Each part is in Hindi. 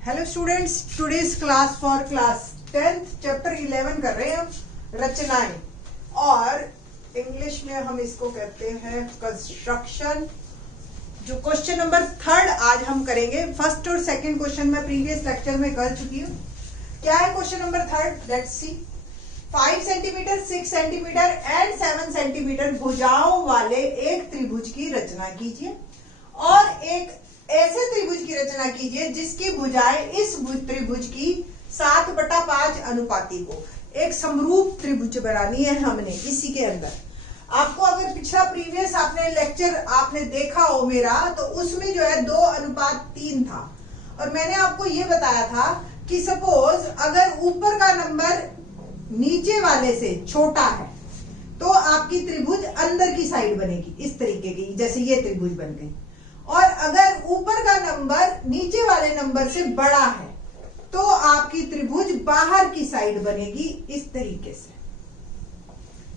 Hello students, today's class for class 10th chapter 11 कर रहे हैं हम, रचनाएं। और इंग्लिश में हम इसको कहते हैं कंस्ट्रक्शन। जो क्वेश्चन नंबर 3 आज हम करेंगे। फर्स्ट और सेकंड क्वेश्चन मैं प्रीवियस लेक्चर में कर चुकी हूँ। क्या है question number 3? Let's see. 5 centimetre, 6 centimetre and 7 centimetre भुजाओं वाले एक त्रिभुज की रचना कीजिए और एक ऐसे त्रिभुज की रचना कीजिए जिसकी भुजाएं इस त्रिभुज की 7/5 अनुपाती हो। एक समरूप त्रिभुज बनानी है हमने इसी के अंदर। आपको अगर पिछला प्रीवियस आपने लेक्चर आपने देखा हो मेरा, तो उसमें जो है 2:3 था। और मैंने आपको ये बताया था कि सपोज अगर ऊपर का नंबर नीचे वाले से छोटा है तो आपकी त्रिभुज अंदर की साइड बनेगी, इस तरीके की, जैसे ये त्रिभुज बन गई। और अगर ऊपर का नंबर नीचे वाले नंबर से बड़ा है तो आपकी त्रिभुज बाहर की साइड बनेगी, इस तरीके से।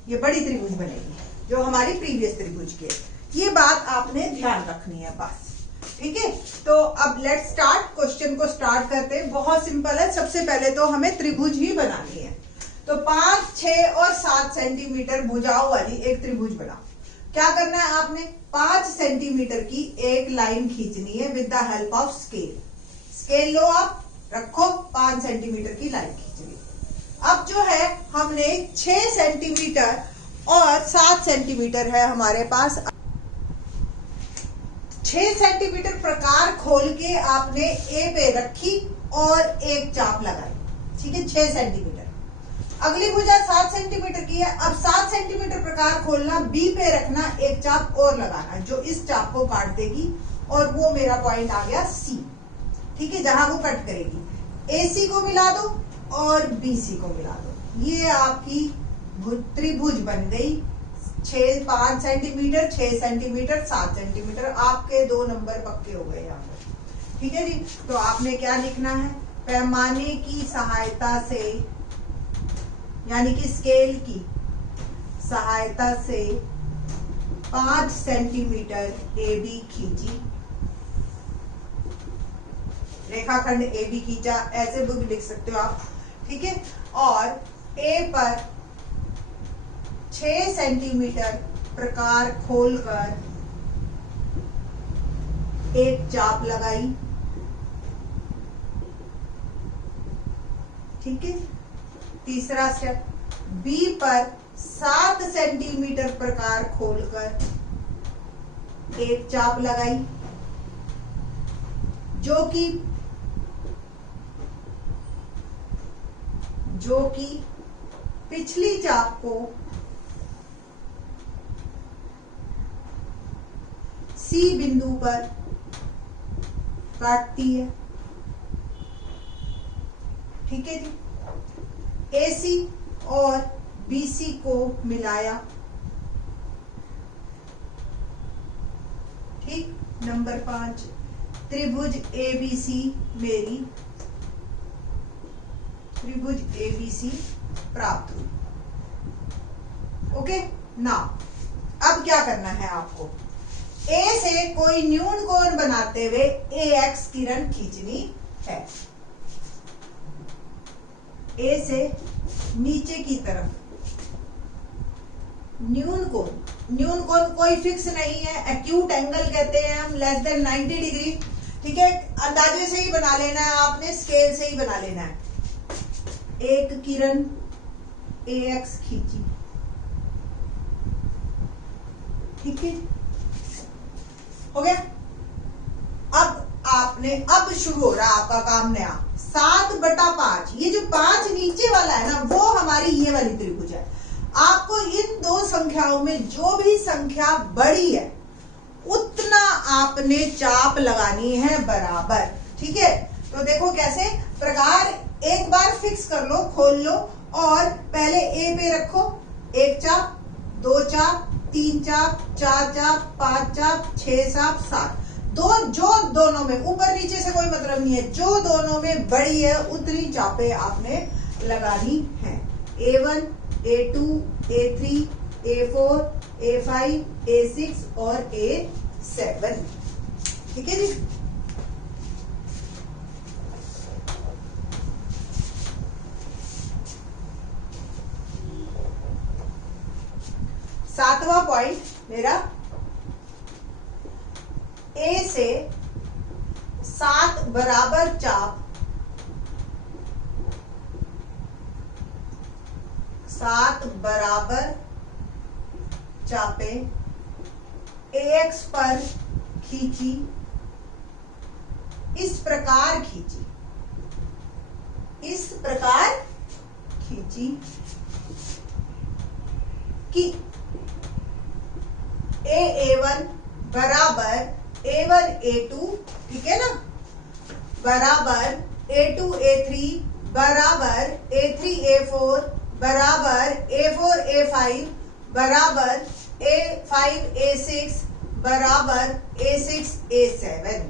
ये बड़ी त्रिभुज बनेगी जो हमारी प्रीवियस त्रिभुज की है। ये बात आपने ध्यान रखनी है बस, ठीक है। तो अब लेट्स स्टार्ट। क्वेश्चन को स्टार्ट करते हैं। बहुत सिंपल है। सबसे पहले तो हमें त्रिभुज ही बनानी है। तो 5, 6 और 7 सेंटीमीटर भुजाओं वाली एक त्रिभुज बनाओ। क्या करना है आपने? 5 सेंटीमीटर की एक लाइन खींचनी है with the help of scale. Scale लो, आप रखो, 5 सेंटीमीटर की लाइन खींचनी। अब जो है हमने 6 सेंटीमीटर और 7 सेंटीमीटर है हमारे पास। 6 सेंटीमीटर प्रकार खोल के आपने ए पे रखी और एक चाप लगाई, ठीक है, 6 सेंटीमीटर। अगली भुजा 7 सेंटीमीटर की है। अब 7 सेंटीमीटर प्रकार खोलना, बी पे रखना, एक चाप और लगाना जो इस चाप को काट देगी, और वो मेरा पॉइंट आ गया सी, ठीक है, जहां वो कट करेगी। एसी को मिला दो और बीसी को मिला दो। ये आपकी त्रिभुज बन गई। 5 सेंटीमीटर, 6 सेंटीमीटर, 7 सेंटीमीटर। आपके 2 नंबर पक्के हो गए यहाँ पर, ठीक है जी। तो आपने क्या लिखना है? पैमाने की सहायता से, यानी कि स्केल की सहायता से 5 सेंटीमीटर ए बी खींची। रेखाखंड ए बी खींचा, ऐसे भी लिख सकते हो आप, ठीक है। और ए पर 6 सेंटीमीटर प्रकार खोलकर एक चाप लगाई, ठीक है। तीसरा स्टेप, बी पर 7 सेंटीमीटर प्रकार खोलकर एक चाप लगाई जो कि पिछली चाप को सी बिंदु पर काटती है, ठीक है जी। एसी और बीसी को मिलाया, ठीक। नंबर 5, त्रिभुज एबीसी मेरी त्रिभुज एबीसी प्राप्त हुई। ओके ना, अब क्या करना है आपको? ए से कोई न्यून कोण बनाते हुए AX किरण खींचनी है। ए से नीचे की तरफ न्यून कोण कोई फिक्स नहीं है, एक्यूट एंगल कहते हैं हम, लेस देन 90 डिग्री, ठीक है। अंदाजे से ही बना लेना है आपने, स्केल से ही बना लेना है। एक किरण AX खींची, ठीक है, हो गया। अब शुरू हो रहा है आपका काम नया। 7/5, ये जो 5 नीचे वाला है ना, वो हमारी ये वाली त्रिभुज है। आपको इन 2 संख्याओं में जो भी संख्या बड़ी है उतना आपने चाप लगानी है बराबर, ठीक है। तो देखो कैसे, प्रकार एक बार फिक्स कर लो, खोल लो, और पहले ए पे रखो एक चाप, 2 चाप, 3 चाप, 4 चाप, 5 चाप, 6 चाप, 7। जो दोनों में, ऊपर नीचे से कोई मतलब नहीं है, जो दोनों में बड़ी है उतनी चापे आपने लगानी है। A1, A2, A3, A4, A5, A6 और A7, ठीक है जी। सातवां पॉइंट मेरा ए से 7 बराबर चाप, 7 बराबर चापे AX पर खींची, इस प्रकार खींची, इस प्रकार खींची कि A1 बराबर A1 A2, ठीक है ना, बराबर A2 A3 बराबर A3 A4 बराबर A4 A5 बराबर A5 A6 बराबर A6 A7।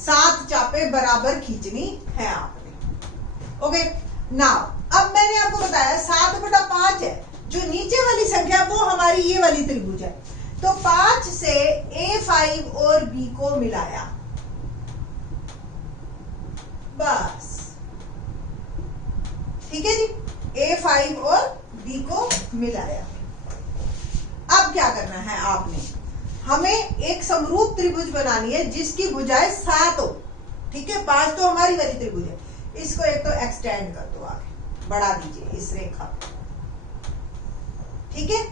7 चापे बराबर खींचनी है आपने। ओके, नाउ अब मैंने आपको बताया 7/5 है, जो नीचे वाली संख्या वो हमारी ये वाली त्रिभुज है, तो 5 से A5 और B को मिलाया, बस, ठीक है जी, A5 और B को मिलाया। अब क्या करना है आपने, हमें एक समरूप त्रिभुज बनानी है जिसकी भुजाएं 7 हो, ठीक है। 5 तो हमारी वाली त्रिभुज है, इसको एक तो एक्सटेंड कर दो, आगे बढ़ा दीजिए इस रेखा, ठीक है।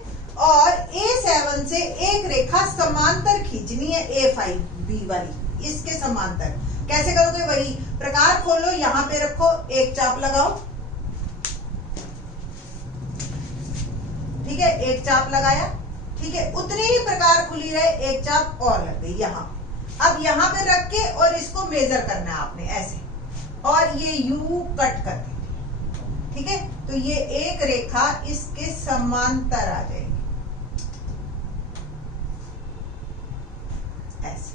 और A7 से एक रेखा समांतर खींचनी है A5B वाली, इसके समांतर। कैसे करोगे, वही प्रकार खोलो, यहां पे रखो, एक चाप लगाओ, ठीक है, एक चाप लगाया, ठीक है, उतनी ही प्रकार खुली रहे, एक चाप और लग गई यहां। अब यहां पे रख के और इसको मेजर करना है आपने ऐसे, और ये U कट कर दीजिए, ठीक है। तो ये एक रेखा इसके समांतर आ जाएगी, ऐसे।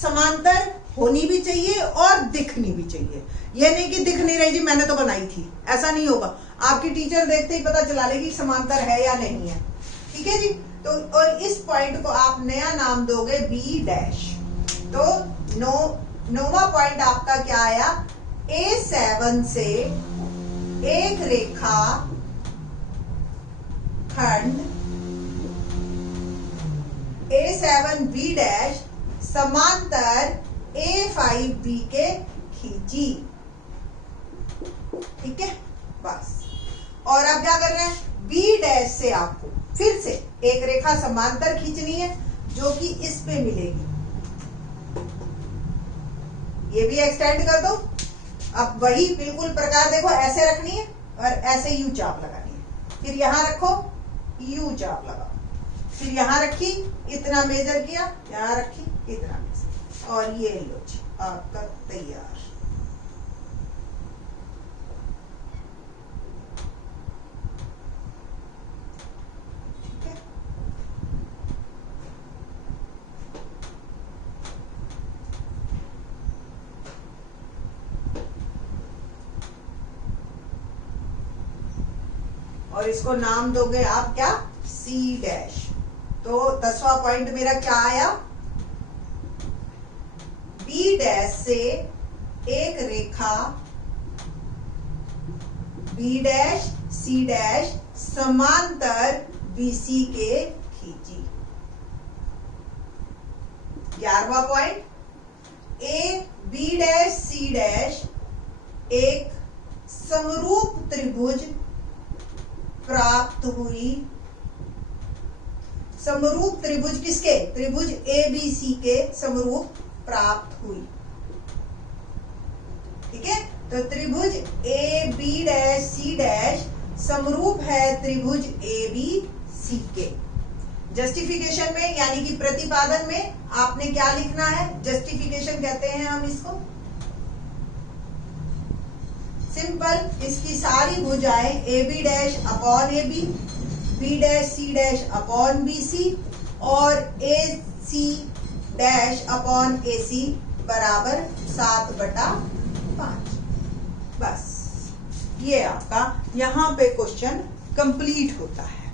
समांतर होनी भी चाहिए और दिखनी भी चाहिए, ये नहीं कि दिख नहीं रही जी मैंने तो बनाई थी, ऐसा नहीं होगा। आपकी टीचर देखते ही पता चला लेगी समांतर है या नहीं है, ठीक है जी। तो और इस पॉइंट को आप नया नाम दोगे B'। तो नौवां पॉइंट आपका क्या आया, A7 से एक रेखा खंड A7B' समांतर A5B के खींची, ठीक है, बस। और अब क्या कर रहे हैं, B' से आपको फिर से एक रेखा समांतर खींचनी है जो कि इस पे मिलेगी, ये भी एक्सटेंड कर दो। अब वही बिल्कुल प्रकार देखो, ऐसे रखनी है और ऐसे U चाप लगानी है, फिर यहां रखो, U चाप लगाओ, फिर यहां रखी, इतना मेजर किया, यहां रखी, इतना मेजर, और ये लो जी आपका तैयार। और इसको नाम दोगे आप क्या, C'। तो 10वां पॉइंट मेरा क्या आया, B' से एक रेखा B' C' समांतर BC के खींची। 11वां पॉइंट, B' C' एक समरूप त्रिभुज प्राप्त हुई। समरूप त्रिभुज किसके, त्रिभुज ABC के समरूप प्राप्त हुई, ठीक है। तो त्रिभुज AB' C' समरूप है त्रिभुज ABC के। जस्टिफिकेशन में यानी कि प्रतिपादन में आपने क्या लिखना है, जस्टिफिकेशन कहते हैं हम इसको, सिंपल, इसकी सारी भुजाएं AB' upon AB, B' C' upon BC और AC' अपॉन AC बराबर 7/5। बस ये आपका यहाँ पे क्वेश्चन कंप्लीट होता है,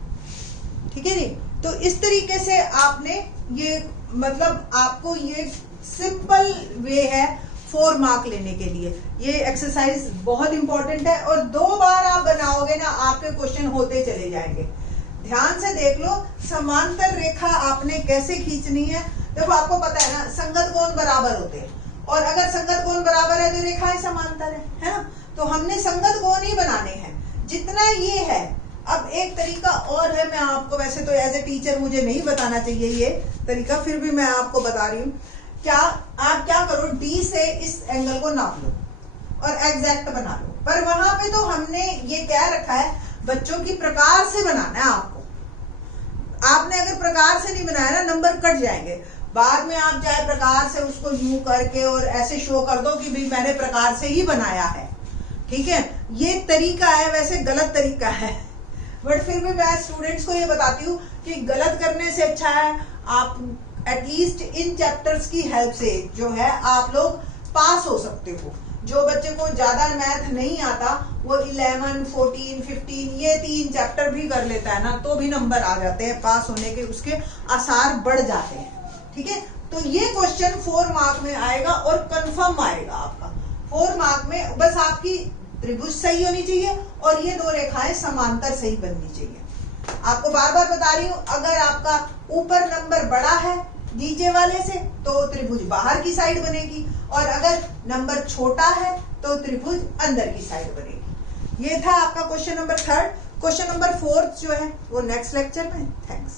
ठीक है जी। तो इस तरीके से आपने ये, मतलब आपको ये सिंपल वे है 4 मार्क लेने के लिए। ये एक्सरसाइज बहुत इंपॉर्टेंट है और 2 बार आप बनाओगे ना, आपके क्वेश्चन होते चले जाएंगे। ध्यान से देख लो, समांतर रेखा आपने कैसे खींचनी है। देखो आपको पता है ना, संगत कोण बराबर होते हैं, और अगर संगत कोण बराबर है तो रेखाएं समांतर है ना। तो हमने संगत कोण ही बनाने हैं, जितना ये है। अब एक तरीका और है, मैं आपको, वैसे तो एज ए टीचर मुझे नहीं बताना चाहिए ये तरीका, फिर भी मैं आपको बता रही हूँ। क्या आप क्या करो, डी से इस एंगल को नाप लो और एग्जैक्ट बना लो। पर वहां पे तो हमने ये क्या रखा है, बच्चों की प्रकार से बनाना है आपको। आपने अगर प्रकार से नहीं बनाया ना, नंबर कट जाएंगे। बाद में आप चाहे प्रकार से उसको यूं करके और ऐसे शो कर दो कि भाई मैंने प्रकार से ही बनाया है, ठीक है। ये तरीका है, वैसे गलत तरीका है, बट फिर भी मैं स्टूडेंट्स को ये बताती हूँ कि गलत करने से अच्छा है आप एटलीस्ट इन चैप्टर्स की हेल्प से जो है आप लोग पास हो सकते हो। जो बच्चे को ज्यादा मैथ नहीं आता वो 11, 14, 15 ये 3 चैप्टर भी कर लेता है ना, तो भी नंबर आ जाते हैं, पास होने के उसके आसार बढ़ जाते हैं, ठीक है। तो ये क्वेश्चन 4 मार्क में आएगा और कंफर्म आएगा आपका 4 मार्क में। बस आपकी त्रिभुज सही होनी चाहिए और ये 2 रेखाएं समांतर सही बननी चाहिए। आपको बार बार बता रही हूं, अगर आपका ऊपर नंबर बड़ा है नीचे वाले से तो त्रिभुज बाहर की साइड बनेगी, और अगर नंबर छोटा है तो त्रिभुज अंदर की साइड बनेगी। ये था आपका क्वेश्चन नंबर 3। क्वेश्चन नंबर 4 जो है वो नेक्स्ट लेक्चर में। थैंक्स।